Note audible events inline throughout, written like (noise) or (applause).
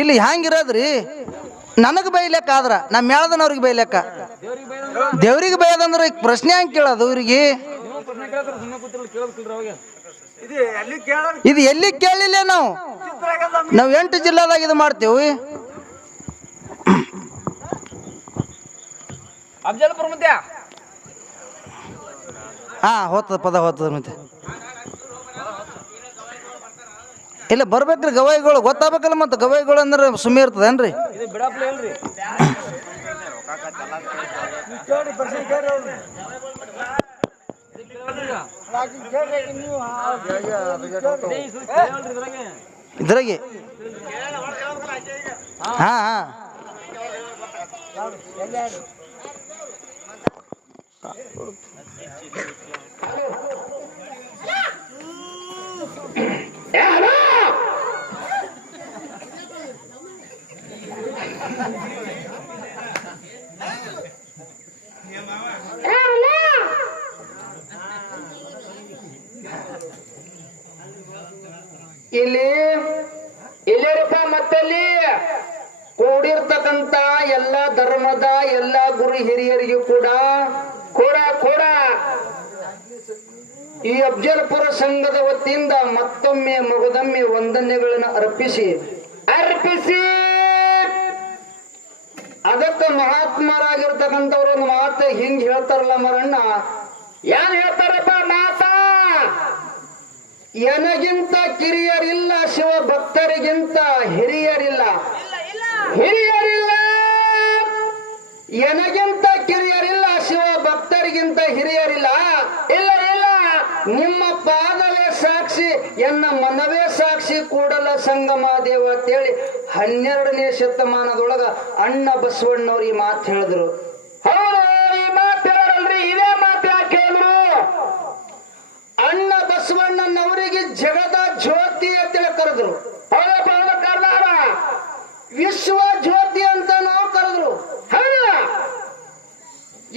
ಇಲ್ಲಿ ಹ್ಯಾಂಗಿರೋದ್ರಿ? ನನಗೆ ಬೈಲೆಕ್ಕ ಆದ್ರ ನಮ್ಮ ಮೇಳದನವ್ರಿಗೆ ಬೈಲೆಕ್ಕ ದೇವ್ರಿಗೆ ಬೈಯೋದಂದ್ರೆ ಈಗ ಪ್ರಶ್ನೆ ಹಂಗೆ ಕೇಳೋದು ಇವ್ರಿಗೆ? ಇದು ಎಲ್ಲಿ ಕೇಳಿಲ್ಲ ನಾವು? ನಾವು ಎಂಟು ಜಿಲ್ಲಾದಾಗ ಇದು ಮಾಡ್ತೀವಿ. ಹಾ ಹೋತದ ಪದ ಹೋತದ ಮತ್ತೆ. ಇಲ್ಲ ಬರ್ಬೇಕ್ರಿ ಗವಾಯಿಗಳು. ಗೊತ್ತಾಗಬೇಕಲ್ಲ ಮತ್ತೆ ಗವಾಯಿಗಳು ಅಂದ್ರೆ ಸುಮ್ಮನೆ ಇರ್ತದೇನ್ರಿ ಇದು ಹಾ ಇಲ್ರಿ ಇದ್ರಾಗೆ? ಹಾ ಹಾ. (laughs) ಇಲ್ಲಿ ಇಲ್ಲೇರಪ್ಪ ಮತ್ತಲ್ಲಿ ಕೂಡಿರ್ತಕ್ಕಂತ ಎಲ್ಲ ಧರ್ಮದ ಎಲ್ಲ ಗುರು ಹಿರಿಯರಿಗೂ ಕೂಡ ಕೂಡ ಕೂಡ. ಈ ಅಫ್ಜಲ್ಪುರ ಸಂಘದ ವತಿಯಿಂದ ಮತ್ತೊಮ್ಮೆ ಮಗದೊಮ್ಮೆ ವಂದನೆಗಳನ್ನು ಅರ್ಪಿಸಿ ಅರ್ಪಿಸಿ. ಅದಕ್ಕೆ ಮಹಾತ್ಮರಾಗಿರ್ತಕ್ಕಂಥವ್ರು ಒಂದು ಮಾತು ಹಿಂಗ್ ಹೇಳ್ತಾರಲ್ಲ ಮರಣ್ಣ? ಏನ್ ಹೇಳ್ತಾರಪ್ಪ ಮಾತಾ? ಎನಗಿಂತ ಕಿರಿಯರಿಲ್ಲ ಶಿವ ಭಕ್ತರಿಗಿಂತ ಹಿರಿಯರಿಲ್ಲ ಹಿರಿಯರಿಲ್ಲ! ಎನಗಿಂತ ಕಿರಿಯರಿಲ್ಲ ಶಿವ ಭಕ್ತರಿಗಿಂತ ಹಿರಿಯರಿಲ್ಲ. ಇಲ್ಲ ಇಲ್ಲ. ನಿಮ್ಮ ಪಾದವೇ ಸಾಕ್ಷಿ ಎನ್ನ ಮನವೇ ಸಾಕ್ಷಿ ಕೂಡಲ ಸಂಗಮ ದೇವ ಅಂತೇಳಿ ಹನ್ನೆರಡನೇ ಶತಮಾನದೊಳಗ ಅಣ್ಣ ಬಸವಣ್ಣವ್ರು ಈ ಮಾತು ಹೇಳಿದ್ರು. ಹೌದು ಈ ಮಾತು ಹೇಳಲ್ರಿ ಇದೇ ಮಾತು ಯಾಕೆ ಹೇಳಿದ್ರು? ಅಣ್ಣ ಬಸವಣ್ಣನವರಿಗೆ ಜಗದ ಜ್ಯೋತಿ ಅಂತೇಳಿ ಕರ್ದಾರ. ವಿಶ್ವ ಜ್ಯೋತಿ ಅಂತ ನಾವು ಕರೆದ್ರು ಹೌದ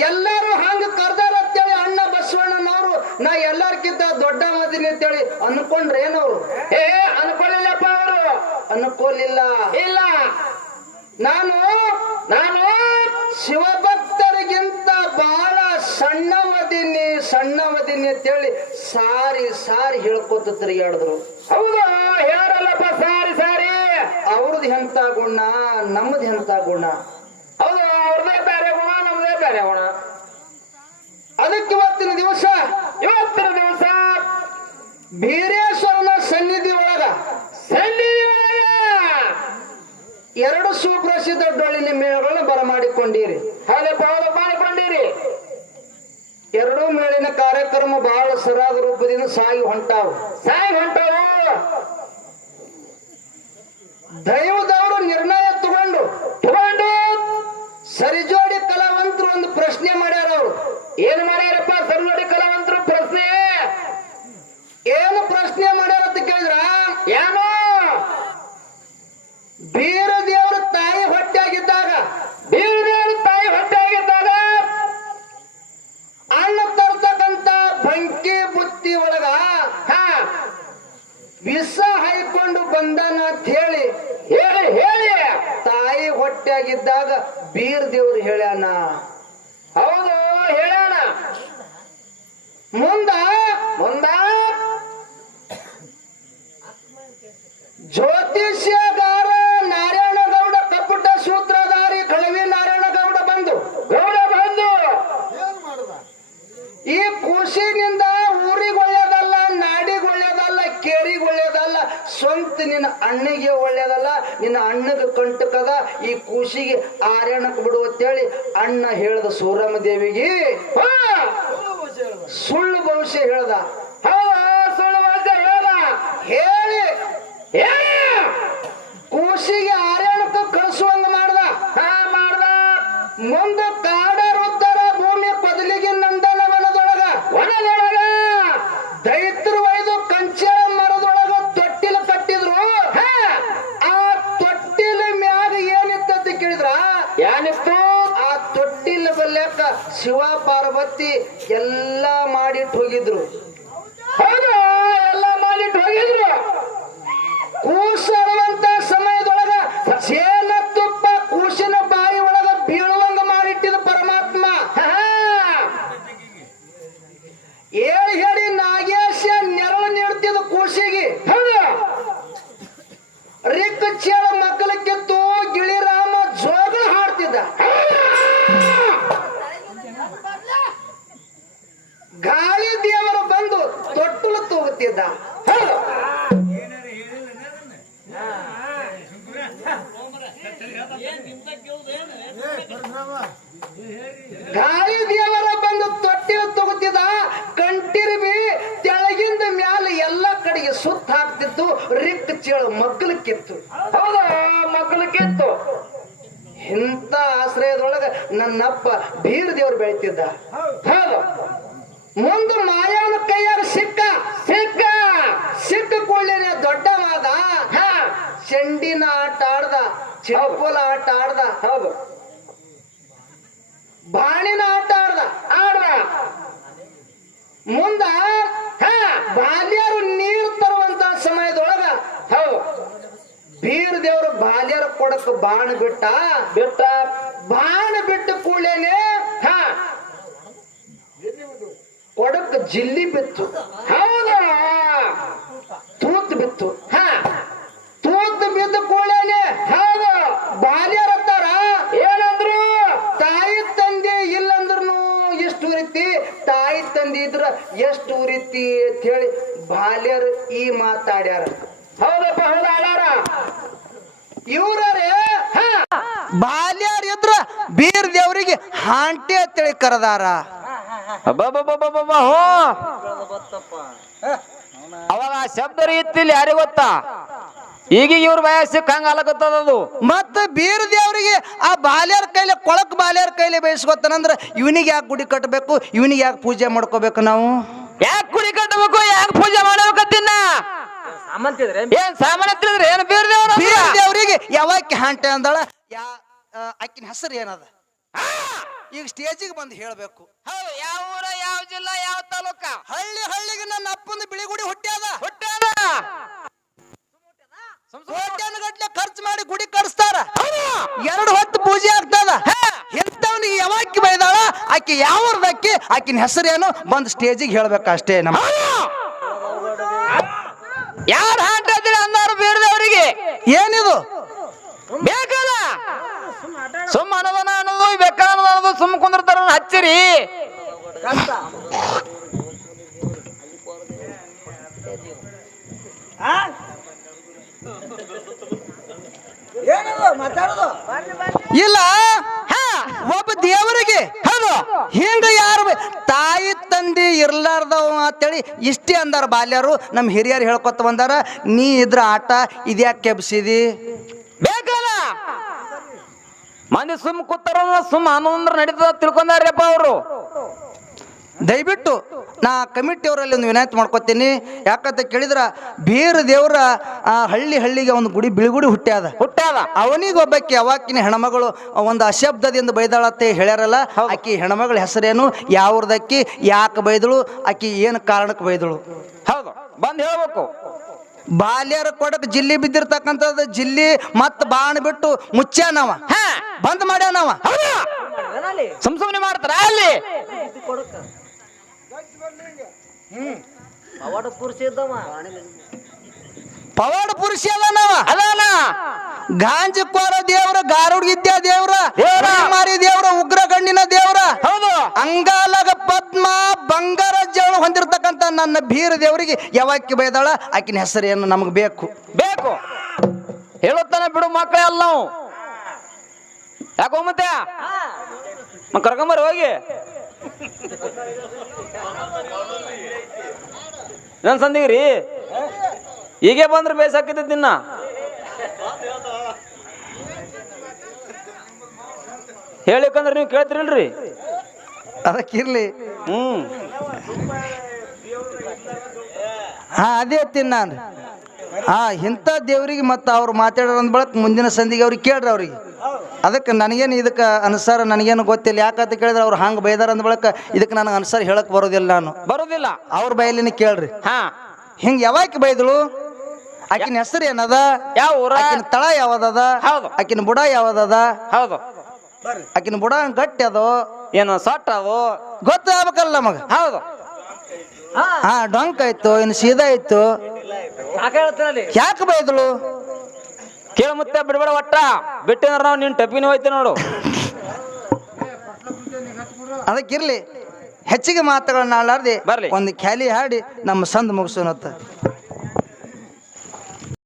ಎಲ್ಲರೂ ಹಂಗ ಕರ್ದಾರ ಅಂತೇಳಿ ಅಣ್ಣ ಬಸವಣ್ಣನವರು ನಾ ಎಲ್ಲರ್ಕಿಂತ ದೊಡ್ಡ ಮದಿನಿ ಅಂತೇಳಿ ಅನ್ಕೊಂಡ್ರೇನವ್ರು ಏ ಅನ್ಕೊಳ್ಳಿಲ್ಲಪ್ಪ ಅವರು ಅನ್ಕೊಳ್ಳಿಲ್ಲ ಇಲ್ಲ. ನಾನು ನಾನು ಶಿವಭಕ್ತರಿಗಿಂತ ಬಹಳ ಸಣ್ಣವದಿನಿ ಸಣ್ಣವದಿನಿ ಅಂತೇಳಿ ಸಾರಿ ಸಾರಿ ಹೇಳ್ಕೊತ ತಿರುಗಾಡಿದ್ರು ಹೌದು ಹೇಳಲ್ಲಪ್ಪ ಸಾರಿ ಸಾರಿ. ಅವ್ರದ್ದು ಎಂತ ಗುಣ ನಮ್ದು ಎಂತ ಗುಣ? ಹೌದು ಅವ್ರದೇ ಬೇರೆ ಗುಣ ನಮ್ದೇ ಬೇರೆ ಗುಣ. ಅದಕ್ಕೆ ಇವತ್ತಿನ ದಿವಸ ಇವತ್ತಿನ ದಿವಸ ಬೀರೇಶ್ವರನ ಎರಡು ಸುಪ್ರಸಿದ್ಧ ಡೊಳ್ಳಿನ ಮೇಳಗಳನ್ನ ಬರಮಾಡಿಕೊಂಡಿರಿ. ಹಾಗೆ ಬಹಳ ಮಾಡಿಕೊಂಡಿರಿ. ಎರಡೂ ಮೇಳಿನ ಕಾರ್ಯಕ್ರಮ ಬಹಳ ಸರಾದ ರೂಪದಿಂದ ಸಾಗಿ ಹೊಂಟಾವು. ಸಾಗಿ ಹೊಂಟಾವು. ದೈವದವರು ನಿರ್ಣಯ ಬಂದಾನ ಅಂತ ಹೇಳಿ ಹೇಳಿ ಹೇಳಿ. ತಾಯಿ ಹೊಟ್ಟೆಯಾಗಿದ್ದಾಗ ಬೀರ್ ದೇವ್ರು ಹೇಳ್ಯಾನ ಅಣ್ಣಗೆ ಕಂಟಕದ ಈ ಕೂಸಿಗೆ ಆರ್ಯಣಕ್ಕೆ ಬಿಡು ಅಂತೇಳಿ ಅಣ್ಣ ಹೇಳ್ದ ಸೂರಮ್ಮ ದೇವಿಗೆ. ಸುಳ್ಳು ಭವಿಷ್ಯ ಹೇಳ್ದ. ಸುಳ್ಳು ಭವಿಷ್ಯ ಹೇಳಿ. ಹೇಳಿ ಕೂಸಿಗೆ ಚೇಳ ಮಕ್ಕಳ ಕಿತ್ತು ಗಿಳಿರಾಮ ಜೋಗ ಹಾಡ್ತಿದ್ದ ಗಾಳಿ ದೇವರು ಬಂದು ತೊಟ್ಟಲು ತೂಗುತ್ತಿದ್ದ. ಗಾಳಿ ದೇವರ ಬಂದು ತೊಟ್ಟಿಲು ತಗೋತಿದ ಸುತ್ತ ಹಾಕ್ತಿತ್ತು ರಿಕ್ ಚೇಳು ಮಗ್ಲಕ್ಕಿತ್ತು ಹೌದಾ? ಮಗ್ಲಕ್ಕಿತ್ತು ಇಂಥ ಆಶ್ರಯದೊಳಗ ನನ್ನಪ್ಪ ಬೀರ್ ದೇವ್ರು ಬೆಳಿತಿದ್ದ. ಹೌದು. ಮುಂದೆ ಮಾಯವನ ಕೈಯಾಗ ಸಿಕ್ಕ ಸಿಕ್ಕ ಸಿಕ್ಕ ಕೂಡಲೇ ದೊಡ್ಡವಾದ ಚೆಂಡಿನ ಆಟ ಆಡ್ದ, ಚಿಪ್ಪಲ ಆಟ ಆಡ್ದ. ಹೌದು. ಬಾಣಿನ ಆಟ ಆಡ್ದ. ಆಡ್ದ. ಮುಂದ, ಹಾ ಬಾಲ್ಯರು ನೀರು ತರುವಂತ ಸಮಯದೊಳಗ ಹೌದು ಬೀರ್ ದೇವರು ಬಾಲ್ಯರ ಕೊಡಕ್ ಬಾಣ ಬಿಟ್ಟ ಬಿಟ್ಟ, ಬಾಣ ಬಿಟ್ಟ ಕೂಡಲೇನೆ, ಹಾ. ಕೊಡಕ್ ಜಿಲ್ಲಿ ಬಿತ್ತು. ಹೌದಾ? ತೂತ್ ಬಿತ್ತು. ಹಾ. ತೂತ್ ಬಿದ್ದ ಕೂಡಲೇನೆ, ಹೌದು. ಬಾಲ್ಯರತ್ತಾರ ಏನಂದ್ರು? ತಾಯಿ ತಂದೆ ಇಲ್ಲಂದ್ರು ಎಷ್ಟು ರೀತಿ? ತಾಯಿ ತಂದೆ ಇದ್ರ ಎಷ್ಟು ರೀತಿ ಅಂತ ಹೇಳಿ ಬಾಲ್ಯರು ಈ ಮಾತಾಡ್ಯಾರ. ಹೌದಪ್ಪ, ಹೌದಾ ಆಡಾರ ಇವ್ರೇ ಹಾ. ಬಾಲ್ಯಾರ್ ಇದ್ರ ಬೀರ್ ದೇವರಿಗೆ ಹಾಂಟಿ ಅಂತೇಳಿ ಕರೆದಾರ. ಹೋ. ಅವಾಗ ಆ ಶಬ್ದ ರೀತಿಲಿ ಯಾರಿ ಗೊತ್ತಾ? ಈಗ ಇವ್ರ ವಯಸ್ಸಿಗೆ ಹಂಗ ಅಲಗತ್ತದದು ಮತ್ತ ಬೀರ್ ದೇವರಿಗೆ ಆ ಬಾಲ್ಯರ ಕೈಲಿ ಕೊಳಕ್ ಬಾಲ್ಯರ ಕೈಲಿ ಬೇಯಿಸ್ಕೊತಾನಂದ್ರ ಇವನಿಗೆ ಯಾಕೆ ಗುಡಿ ಕಟ್ಟಬೇಕು ಇವನಿಗೆ ಯಾಕೆ ಪೂಜೆ ಮಾಡ್ಕೋಬೇಕು ನಾವು? ಯಾಕೆ ಗುಡಿ ಕಟ್ಟಬೇಕು ಯಾಕೆ ಪೂಜೆ ಮಾಡಬೇಕತ್ತಿನ ಏನ್ ಸಾಮಾನ್ಯ ತಿಳಿದ್ರಿ ಏನ್ ಬೀರ್ ದೇವ್ರ ಬೀರ್ ದೇವರಿಗೆ ಯಾವಾಕಿ ಹಾಂಟೆ ಅಂದಳ? ಯಾ ಆಕಿನ ಹೆಸರು ಏನದ? ಈಗ ಸ್ಟೇಜಿಗೆ ಬಂದು ಹೇಳಬೇಕು. ಹೌದು ಯಾವ ಊರ ಯಾವ ಜಿಲ್ಲಾ ಯಾವ ತಾಲೂಕ? ಹಳ್ಳಿ ಹಳ್ಳಿಗೆ ನನ್ನ ಅಪ್ಪಂದ ಬಿಳಿಗುಡಿ ಹುಟ್ಟ್ಯಾದ ಹುಟ್ಟಾದ ಕೋಟ್ಯಾನ ಗಟ್ಲೆ ಖರ್ಚು ಮಾಡಿ ಗುಡಿ ಕಟ್ಸ್ತಾರ. ಎರಡು ಹೊತ್ತು ಪೂಜೆ ಆಗ್ತದ. ಎಂತವನಿಗೆ ಯಾವಾಕಿ ಬೈದಾಳ ಆಕಿ ಯಾವ್ದಕ್ಕಿ ಆಕಿನ ಹೆಸರೇನು ಬಂದು ಸ್ಟೇಜಿಗೆ ಹೇಳ್ಬೇಕು ಅಷ್ಟೇ ನಮ್ಮ ಯಾರು ಹಾಂಟಿದ್ರಿ ಅಂದಾರು ಬೇರೆ ದೇವರಿಗೆ ಏನಿದು? ಬೇಕಲ್ಲ? ಸುಮ್ಮ ಅನುಮಾನ ಅನ್ನೋದು ಬೇಕಾದ ಅನ್ನೋದು ಅನ್ನೋದು ಸುಮ್ಮ ಕುಂದಿರ್ತಾರ ಹಚ್ಚಿರಿ. ಇಲ್ಲ. ಒಬ್ಬ ದೇವರಿಗೆ. ಹೌದು ಹಿಂಗ ಯಾರು ತಾಯಿ ತಂದೆ ಇರ್ಲಾರ್ದವ ಅಂತೇಳಿ ಇಷ್ಟೇ ಅಂದಾರ ಬಾಲ್ಯರು. ನಮ್ಮ ಹಿರಿಯರು ಹೇಳ್ಕೊತ ಬಂದಾರ, ನೀ ಇದ್ರ ಆಟ ಇದ್ಯಾಕೆ ಕೆಬ್ಸಿದಿ? ಬೇಕಲ್ಲ. ಮಂದಿ ಸುಮ್ ಕೂತಾರ ಸುಮ್ ಅನ್ನೋದ್ರ ನಡೀತದ ತಿಳ್ಕೊಂಡಾರ್ಯಪ್ಪ ಅವರು. ದಯವಿಟ್ಟು ನಾ ಕಮಿಟಿ ಅವರಲ್ಲಿ ಒಂದು ವಿನಾಯಿತಿ ಮಾಡ್ಕೊತೀನಿ. ಯಾಕಂತ ಕೇಳಿದ್ರ ಬೇರೆ ದೇವರ ಆ ಹಳ್ಳಿ ಹಳ್ಳಿಗೆ ಒಂದು ಗುಡಿ ಬಿಳಿಗುಡಿ ಹುಟ್ಟ್ಯಾದ. ಹುಟ್ಟಾದ ಅವನಿಗೊಬ್ಬಕ್ಕೆ ಅವಾಕಿನ ಹೆಣಮಗಳು ಒಂದು ಅಶಬ್ದದಿಂದ ಬೈದಾಳತ್ತೆ ಹೇಳ್ಯಾರಲ್ಲ ಆಕಿ ಹೆಣಮಗಳ ಹೆಸರೇನು ಯಾವ್ರದಕ್ಕಿ ಯಾಕೆ ಬೈದಳು ಆಕಿ ಏನು ಕಾರಣಕ್ಕೆ ಬೈದಳು. ಹೌದು. ಬಂದು ಹೇಳ್ಬೇಕು. ಬಾಲ್ಯರ ಕೊಡಕ್ ಜಿಲ್ಲಿ ಬಿದ್ದಿರ್ತಕ್ಕಂಥದ್ದು ಜಿಲ್ಲಿ ಮತ್ ಬಾಣ ಬಿಟ್ಟು ಮುಚ್ಚ್ಯಾನವ. ಹಾ. ಬಂದ್ ಮಾಡ್ಯಾನವ. ನಾವು ಸುಮ್ ಸುಮ್ನೆ ಮಾಡ್ತಾರ? ಅಲ್ಲಿ. ಪವಾಡ ಪುರುಷ ಅಲ್ಲನವ ಅದಾನ? ಗಾಂಜಕೋರ ದೇವ್ರ ಗಾರುಡ್ ವಿದ್ಯಾ ದೇವ್ರ? ದೇವ್ರ. ಮಾರಿ ದೇವ್ರ ಉಗ್ರ ಗಣ್ಣಿನ ದೇವ್ರ? ಹೌದು. ಅಂಗಾಲಗ ಪದ್ಮ ಬಂಗಾರ ಜವಳ ಹೊಂದಿರತಕ್ಕಂತ ನನ್ನ ಬೀರ ದೇವರಿಗೆ ಯಾವಾಕಿ ಬೈದಾಳ? ಆಕಿನ ಹೆಸರೇನು ನಮಗೆ ಬೇಕು? ಬೇಕು. ಹೇಳುತ್ತಾನೆ ಬಿಡು ಮಕ್ಕಳೇ ಅಲ್ಲ ನಾವು. ಯಾಕೋ ಮತ್ತೆ? ಕರ್ಕೊಂಬರ್ ಹೋಗಿ. ನನ್ ಸಂದಿಗ್ರಿ? ಹೀಗೆ ಬಂದ್ರೆ ಬೇಸಾಕೈತಿ ದಿನ ಹೇಳಿಕಂದ್ರೆ ನೀವು ಕೇಳ್ತಿರಲ್ರಿ? ಅದಕ್ಕಿರ್ಲಿ ಹ್ಮ್. ಹಾ ಅದೇ ತಿನ್ನ ನಾನು. ಹಾ ಇಂಥ ದೇವ್ರಿಗೆ ಮತ್ತು ಅವ್ರು ಮಾತಾಡೋರ್ ಅಂದ ಬಳಕ ಮುಂದಿನ ಸಂದಿಗೆ ಅವ್ರಿಗೆ ಕೇಳ್ರಿ ಅವ್ರಿಗೆ. ಅದಕ್ಕೆ ನನಗೇನು ಇದಕ್ಕೆ ಅನುಸಾರ ನನಗೇನು ಗೊತ್ತಿಲ್ಲ. ಯಾಕಂತ ಕೇಳಿದ್ರೆ ಅವ್ರು ಹಂಗೆ ಬೈದಾರ ಅಂದ ಬಳಕ ಇದಕ್ಕೆ ನನಗೆ ಅನುಸಾರ ಹೇಳಕ್ ಬರೋದಿಲ್ಲ ನಾನು. ಬರೋದಿಲ್ಲ. ಅವ್ರ ಬಯಲಿನ ಕೇಳ್ರಿ. ಹಾ. ಹಿಂಗೆ ಯಾವಾಕಿ ಬೈದಳು? ಆಕಿನ ಹೆಸರು ಏನದ? ಯಾವ ಊರ? ಆಕಿನ ತಳ ಯಾವ್ದದ? ಹೌದು. ಆಕಿನ ಬುಡ ಯಾವ್ದದ? ಹೌದು. ಆಕಿನ ಬುಡ ಗಟ್ಟಿ ಅದು. ಏನು ಸೊಟ್ಟ ಅದು? ಗೊತ್ತಾಗಬೇಕಲ್ಲ ನಮಗೆ. ಹೌದು. ಹಾ ಡೊಂಕ್ ಆಯ್ತು ಇನ್ನು ಸೀದಾ ಆಯ್ತು. ಯಾಕೆ ಬೈದಳು? ಕೇಳ ಮುತ್ತೆ ಬಿಡ್ಬೇಡ ಒಟ್ಟ. ಬಿಟ್ಟು ನಾವು ನಿನ್ ಟಪ್ಪಿನ ಹೋಯ್ತಿ ನೋಡು. ಅದಕ್ಕಿರ್ಲಿ ಹೆಚ್ಚಿಗೆ ಮಾತುಗಳನ್ನ ಆಡಲಾರ್ದೆ ಬರ್ಲಿ. ಒಂದು ಖ್ಯಾಲಿ ಹಾಡಿ ನಮ್ಮ ಸಂದ್ ಮುಗಿಸೋನತ್ತ